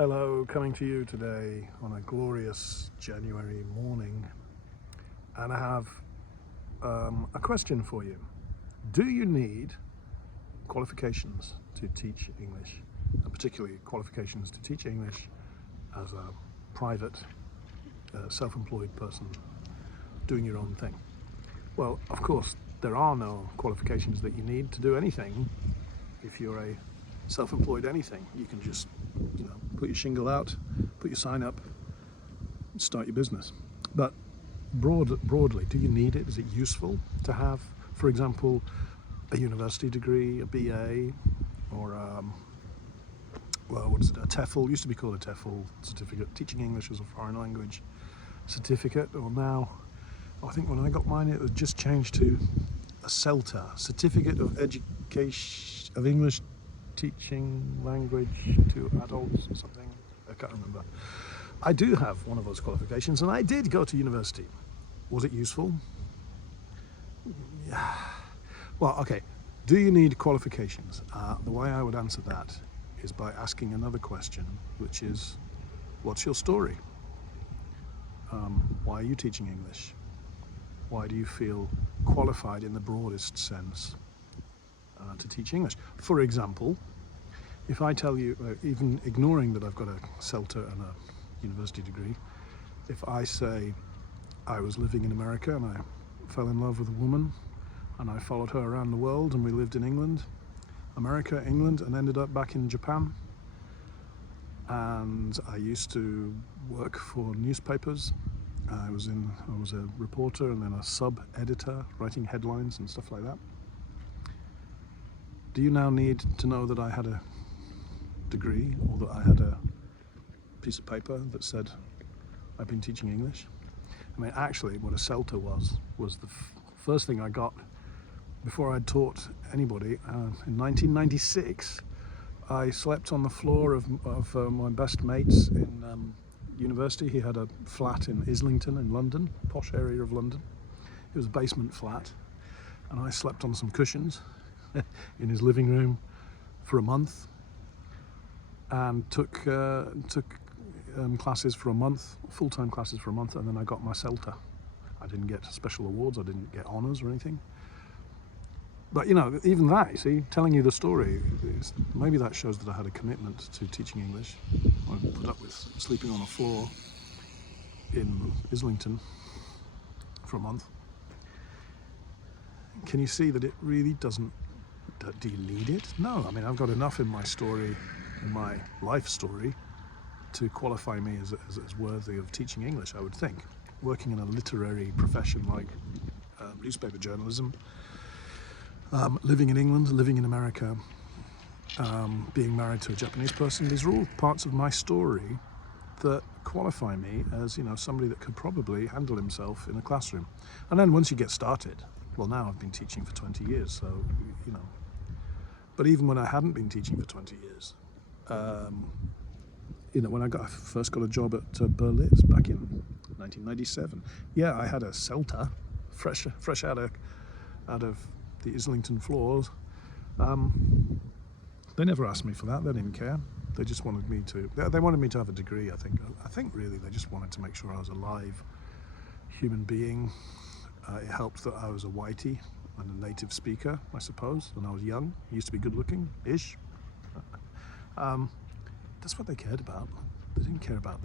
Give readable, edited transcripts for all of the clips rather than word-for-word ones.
Hello, coming to you today on a glorious January morning, and I have a question for you. Do you need qualifications to teach English, and particularly qualifications to teach English as a private, self-employed person doing your own thing? Well, of course, there are no qualifications that you need to do anything. If you're a self-employed anything, you can just put your shingle out, put your sign up, start your business. But broadly, do you need it? Is it useful to have, for example, a university degree, a BA, or a TEFL? Used to be called a TEFL certificate, teaching English as a foreign language certificate. Or now, I think when I got mine, it was just changed to a CELTA, Certificate of Education of English Teaching Language to Adults or something. I can't remember. I do have one of those qualifications, and I did go to university. Was it useful? Yeah. Well, okay. Do you need qualifications? The way I would answer that is by asking another question, which is, what's your story? Why are you teaching English? Why do you feel qualified in the broadest sense to teach English? For example, if I tell you, even ignoring that I've got a CELTA and a university degree, if I say I was living in America and I fell in love with a woman and I followed her around the world and we lived in England, America, England, and ended up back in Japan, and I used to work for newspapers. I was a reporter and then a sub-editor, writing headlines and stuff like that. Do you now need to know that I had a degree or that I had a piece of paper that said I've been teaching English? I mean, actually, what a CELTA was the first thing I got before I'd taught anybody. In 1996, I slept on the floor of my best mates in university. He had a flat in Islington in London, posh area of London. It was a basement flat, and I slept on some cushions in his living room for a month, and took classes for a month, full-time classes for a month, and then I got my CELTA. I didn't get special awards, I didn't get honours or anything. But even that, you see, telling you the story, maybe that shows that I had a commitment to teaching English. I put up with sleeping on a floor in Islington for a month. Can you see that it really doesn't? Do you need it? No, I mean, I've got enough in my story, in my life story, to qualify me as worthy of teaching English, I would think. Working in a literary profession like newspaper journalism, living in England, living in America, being married to a Japanese person, these are all parts of my story that qualify me as, somebody that could probably handle himself in a classroom. And then once you get started, well, now I've been teaching for 20 years, so, But even when I hadn't been teaching for 20 years, when I first got a job at Berlitz back in 1997, yeah, I had a CELTA, fresh out of the Islington floors. They never asked me for that. They didn't care. They just wanted me to. They wanted me to have a degree. I think really they just wanted to make sure I was a live human being. It helped that I was a whitey and a native speaker, I suppose, and I was young. I used to be good-looking-ish. That's what they cared about. They didn't care about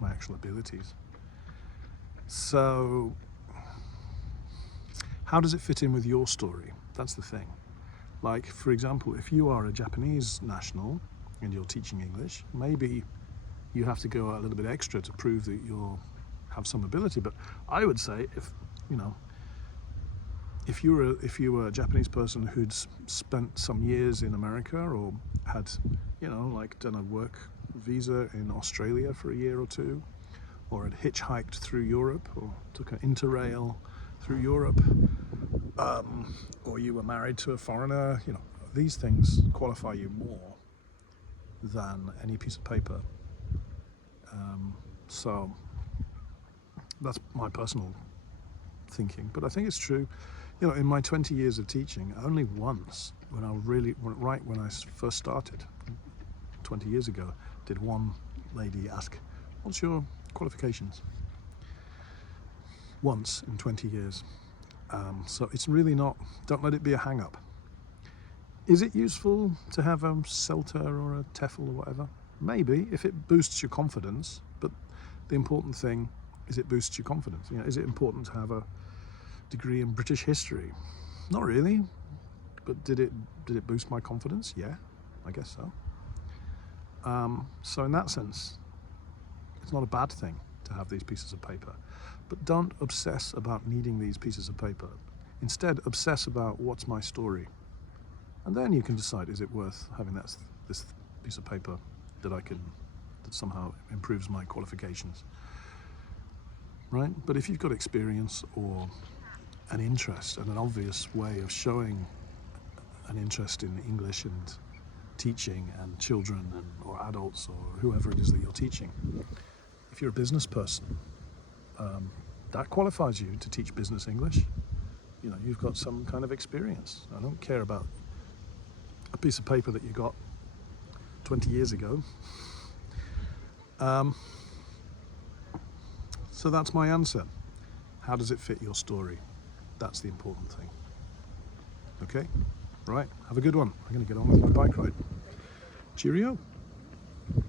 my actual abilities. So, how does it fit in with your story? That's the thing. Like, for example, if you are a Japanese national and you're teaching English, maybe you have to go a little bit extra to prove that you have some ability. But I would say, if you were a Japanese person who'd spent some years in America or had, done a work visa in Australia for a year or two, or had hitchhiked through Europe, or took an interrail through Europe, or you were married to a foreigner, these things qualify you more than any piece of paper. So that's my personal thinking, but I think it's true. In my 20 years of teaching, only once, when I first started 20 years ago, did one lady ask, "What's your qualifications?" Once in 20 years. So it's really not, don't let it be a hang-up. Is it useful to have a CELTA or a TEFL or whatever? Maybe, if it boosts your confidence, but the important thing is it boosts your confidence. You know, is it important to have a degree in British history? Not really, but did it boost my confidence? Yeah, I guess so. So in that sense, it's not a bad thing to have these pieces of paper, but don't obsess about needing these pieces of paper. Instead, obsess about what's my story, and then you can decide, is it worth having this piece of paper that somehow improves my qualifications, right? But if you've got experience or an interest and an obvious way of showing an interest in English and teaching and children or adults or whoever it is that you're teaching, if you're a business person, that qualifies you to teach business English. You know, you've got some kind of experience. I don't care about a piece of paper that you got 20 years ago. So that's my answer. How does it fit your story? That's the important thing. Okay? Right, have a good one. I'm going to get on with my bike ride. Cheerio.